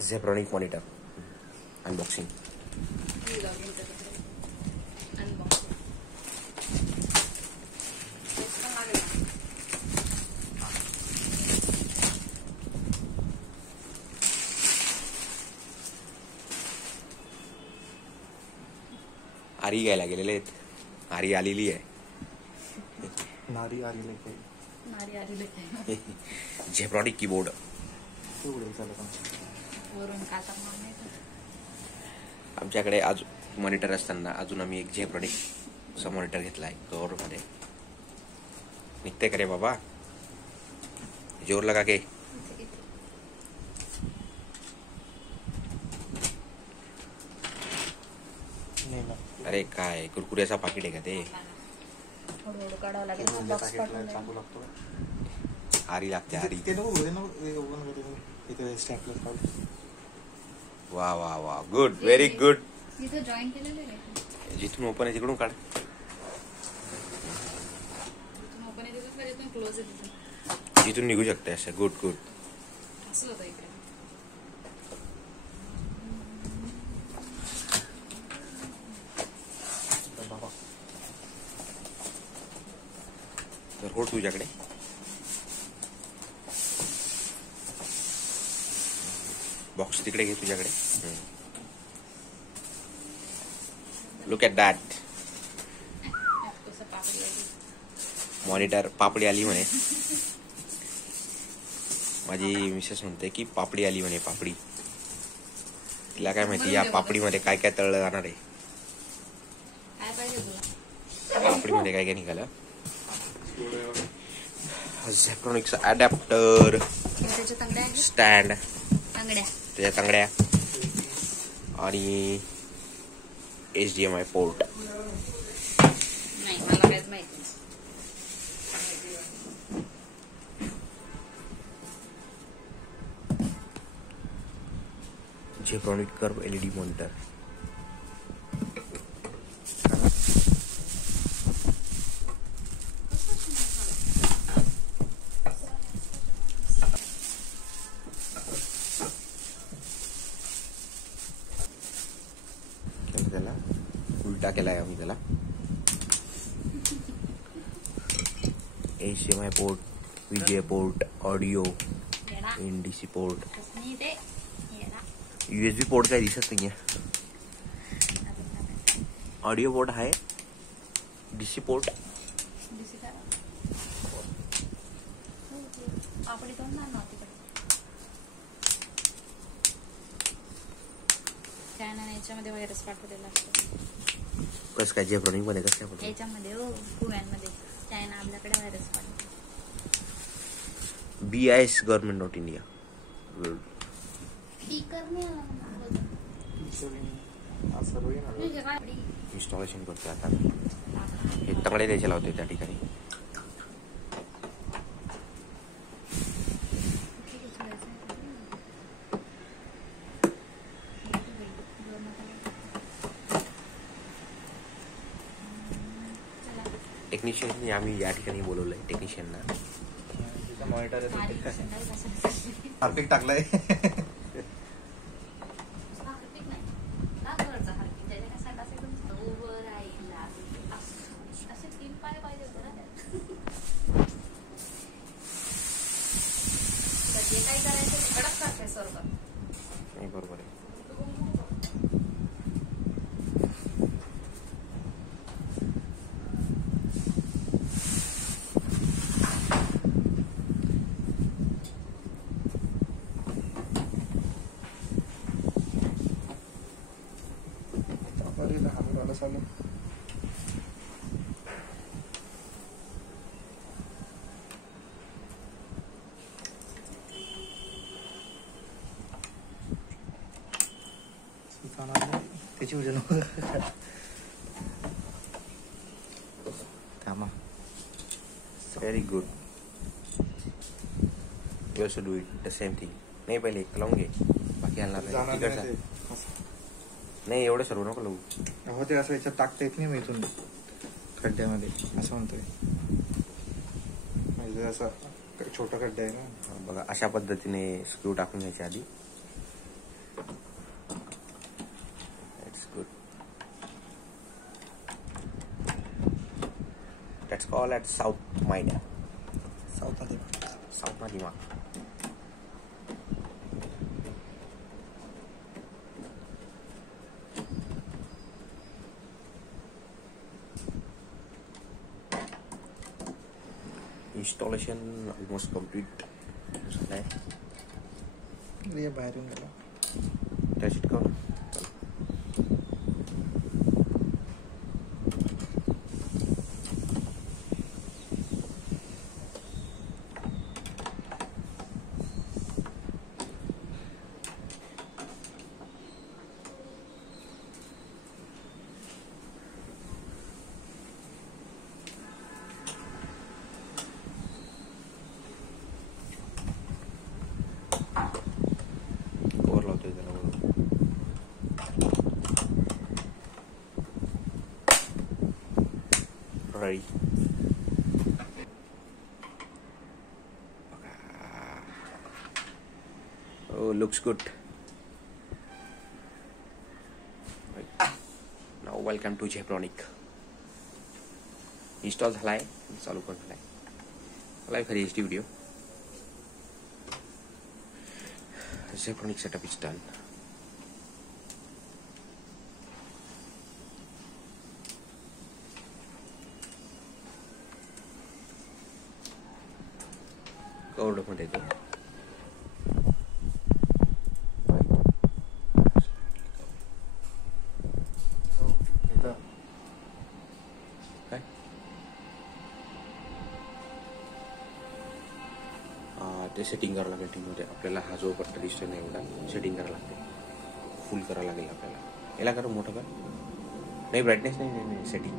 Zebronic monitor unboxing. आरी घ्यायला गेलेले आहेत. आरी आलेली आहे. नारी आली लेके Zebronic कीबोर्ड. आमच्याकडे आज मॉनिटर असताना अजून आम्ही एक Zebronic चा मॉनिटर घेतलाय कव्हर मध्ये. निघते का रे बाबा? जोर लगा के. अरे काय कुरकुऱ्याचा पाकिट आहे का ते? आरी लागते आरी. वा वा वा गुड व्हेरी गुड. जिथून ओपन आहे तिकडून काढ. जिथून निघू शकते असं. Good good. तर होड तुझ्याकडे. बॉक्स तिकडे घे तुझ्याकडे. Look at that. मॉनिटर पापडी आली म्हणे. माझी मिसेस म्हणते की पापडी आली म्हणे. पापडी. तिला काय माहिती या पापडीमध्ये काय काय तळलं जाणार आहे. पापडीमध्ये काय काय निघालं. Zebronic अडॅप्टर, स्टँड, त्याच्या तंगड्या आणि HDMI port. Zebronic curve LED monitor. त्याला उलटा केलाय आम्ही त्याला. HDMI port, VGA port, audio, NDC port, USB port काय दिसत नाहीये. ऑडिओ पोर्ट आहे. DC port. याच्यामध्ये व्हायरस पाठवलेला असतो. कसं काय Zebronic मध्ये कसं काय याच्यामध्ये फुग्यांमध्ये चायना आपल्याकडे व्हायरस पाठवतो. BIS government of India. Installation करतोय आता. हे तंगडे द्यायचे लावतोय त्या ठिकाणी. टेक्निशियन आम्ही या ठिकाणी बोलवलंय. टेक्निशियनना मॉनिटर हार्पिक टाकलाय. नाही बरोबर आहे. त्याची वजन थांबा. Very good. You also do it the same thing. नाही पहिले एक लावून घे. बाकी हलणार नाही. एवढं सर्व नको लावू. हो ते असं याच्यात टाकता येत नाही. इथून खड्ड्यामध्ये असं म्हणतोय. म्हणजे असं छोटा खड्डा आहे ना. बघा अशा पद्धतीने स्क्रू टाकून घ्यायच्या आधी. Let's call at South Minor. South मध्ये South Madima. Installation almost complete. झालाय. ये बाहेर येऊन गेला. त्या चिटकावून कवर लावतोय त्याला बरोबर. Ready. Oh, looks good. Right. Now welcome to Jebronic. Install झालाय, चालू पण झालाय. मला एखादी HD video. Jebronic setup is done. Covered मध्ये येतो. काय ते सेटिंग करावं लागेल टीममध्ये. आपल्याला हा जो पट्टा दिसतो नाही एवढा सेटिंग करावं लागते. फुल करावं लागेल आपल्याला. याला करा मोठं कर. नाही ब्राईटनेस नाही सेटिंग.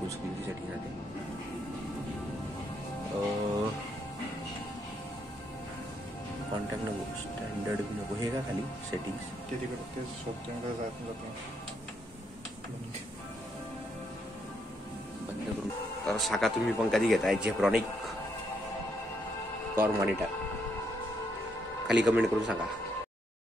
फुल स्क्रीनची सेटिंग राहते. कॉन्टॅक्ट नको, स्टँडर्ड बी नको. हे का खाली सेटिंग्स ते तिकडे ते शॉपमध्ये जातो. बंद करून. तर शाखा तुम्ही पण कधी घेताय जेब्रॉनिक कॉर मॉनिटर खाली कमेंट करून सांगा.